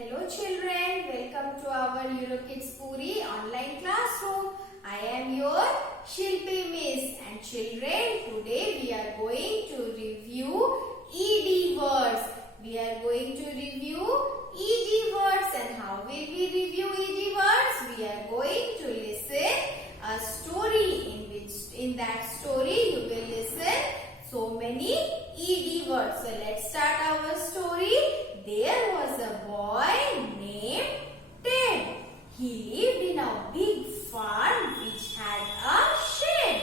Hello children, welcome to our EuroKids Puri online classroom. I am your Shilpi Miss, and children, today we are going to review ED words. We are going to review ED words, and how will we review ED words? We are going to listen a story in that story you will listen so many ED words. So let's start our story. There was a boy named Ted. He lived in a big farm which had a shed.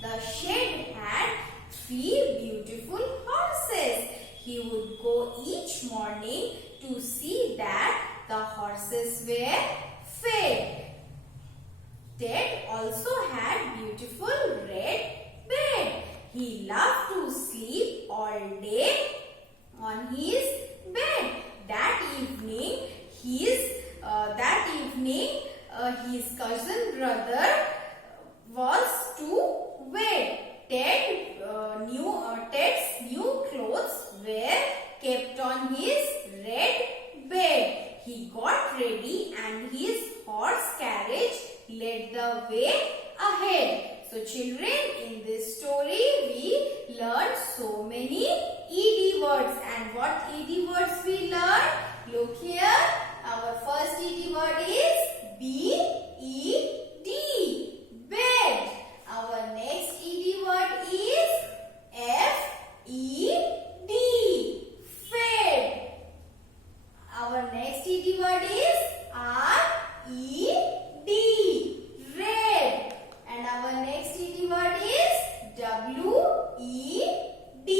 The shed had 3 beautiful horses. He would go each morning to see that the horses were fed. Ted also had beautiful red bed. He loved to sleep all day on his bed. That evening, his cousin brother was to wed. Ted's new clothes were kept on his red bed. He got ready and his horse carriage led the way ahead. So children, in this story we learned so many ED words. And what ED words we learned? Look here. Our first ED word is B-E-D. Bed. Our next ED word is F-E-D. Fed. Our next ED word is R-E-D. Red. And our next ED word is W-E-D.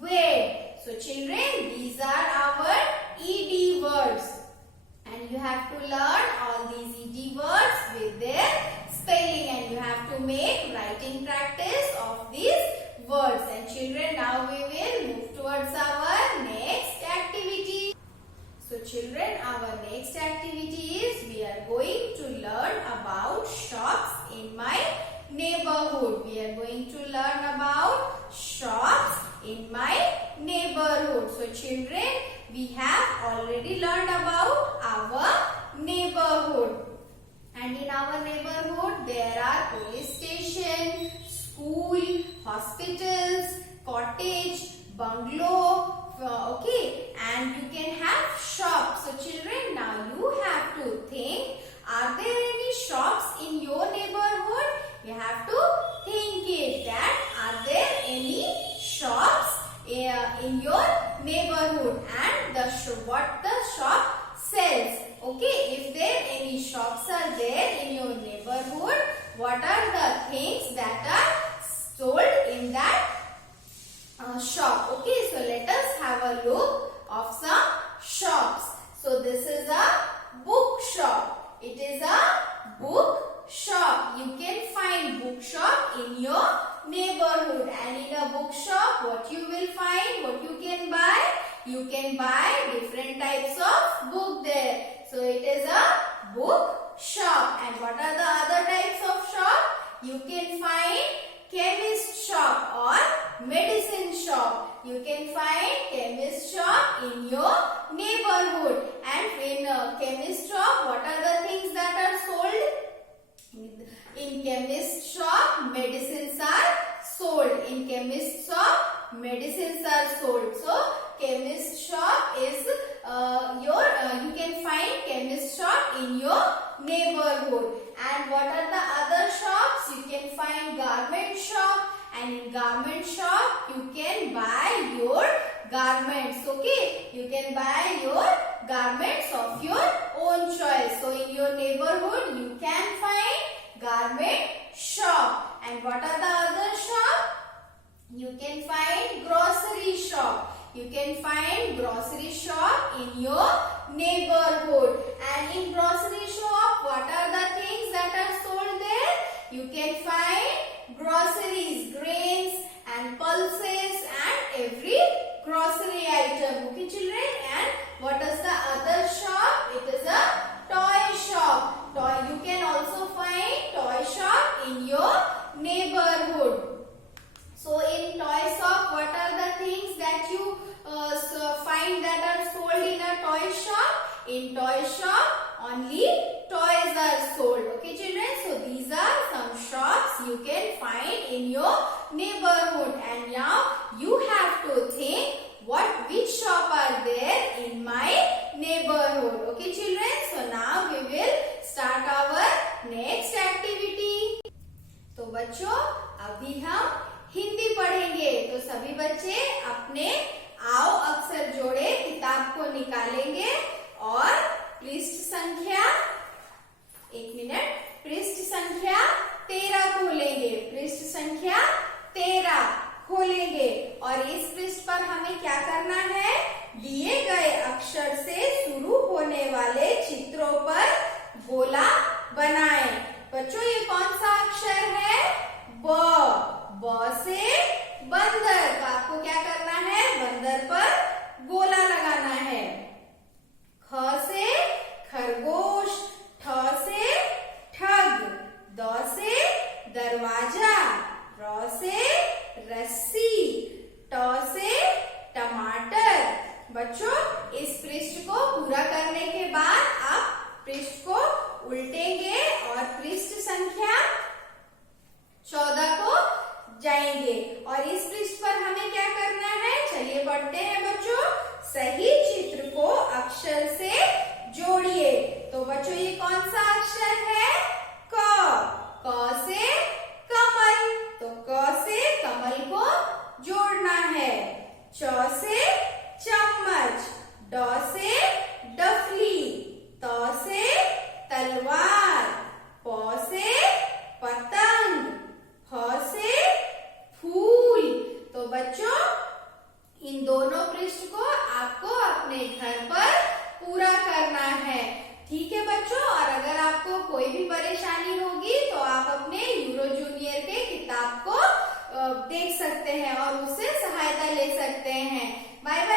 Wed. So children, these are our ED words. And you have to learn all these ED words with their spelling. And you have to make writing practice of these words. And children, now we will move towards our next activity. So children, our next activity is we are going to learn about shops in my neighborhood. We are going to learn about shops in my neighborhood. So children, we have already learned about our neighborhood. And in our neighborhood, there are police station, school, hospitals, cottage, bungalow, okay, and you can have shops. So children, now you have to think, are there any shops in your neighborhood? You have to think it, that are there any shops in your neighborhood, and what the shop sells. Okay, if there any shops are there in your neighborhood, what are the things that are sold in that shop? Okay, so let us have a look of some shops. So this is a book shop. It is a book shop. You can find book shop in your neighborhood. And in a book shop, what you will find, what you can buy? You can buy different types of book there. So it is a book shop. And what are the other types of shop? You can find chemist shop or medicine shop. You can find chemist shop in your neighborhood. And in a chemist shop, what are the things that are sold? In chemist shop, medicines are sold. In chemist shop, medicines are sold. So chemist shop is you can find chemist shop in your neighborhood. And what are the other shops? You can find garment shop, and in garment shop you can buy your garments. Okay, you can buy your garments of your own choice. So in your neighborhood you can find garment shop. And what are the other shop? You can find grocery shop. You can find grocery shop in your neighborhood. And in grocery shop, what are the things that are sold there? You can find groceries, grains and pulses and every grocery item. Okay children, and what is the other shop? It is a toy shop. You can also find toy shop in your neighborhood. So in toy shop, what are the things that you find that are sold in a toy in toy shop only toys are sold. Okay children, so these are some shops you can find in your neighborhood, and now you have to think which shop are there in my neighborhood. Okay children, so now we will start our next activity. तो बच्चों अभी हम हिंदी पढ़ेंगे, तो सभी बच्चे अपने आओ अक्षर जोड़े किताब को निकालेंगे और पृष्ठ संख्या 13 खोलेंगे। पृष्ठ संख्या 13 खोलेंगे और इस पृष्ठ पर हमें क्या करना है, दिए गए अक्षर से शुरू होने वाले चित्रों पर गोला बनाएं। बच्चों ये कौन सा अक्षर है, ब से बंदर, तो आपको क्या करना है, बंदर पर गोला लगाना है। ख से खरगोश, ठ से ठग, द से दरवाजा, र से रस्सी, ट से टमाटर। बच्चों इस पृष्ठ को पूरा करने के बाद आप पृष्ठ को उल्टेंगे और पृष्ठ संख्या 14 को जाएंगे और इस पृष्ठ पर हमें क्या करना है, चलिए पढ़ते हैं बच्चों। सही चित्र को अक्षर से जोड़िए। तो बच्चों ये कौन सा अक्षर है, क से कमल, तो क से कमल को जोड़ना है। च से चम्मच, ड से डफली, त से तलवार, प से पतंग, फ से फूल। तो बच्चों इन दोनों पृष्ठ को आपको अपने घर पर पूरा करना है, ठीक है बच्चों। और अगर आपको कोई भी परेशानी होगी तो आप अपने यूरो जूनियर के किताब को देख सकते हैं और उससे सहायता ले सकते हैं। Bye bye.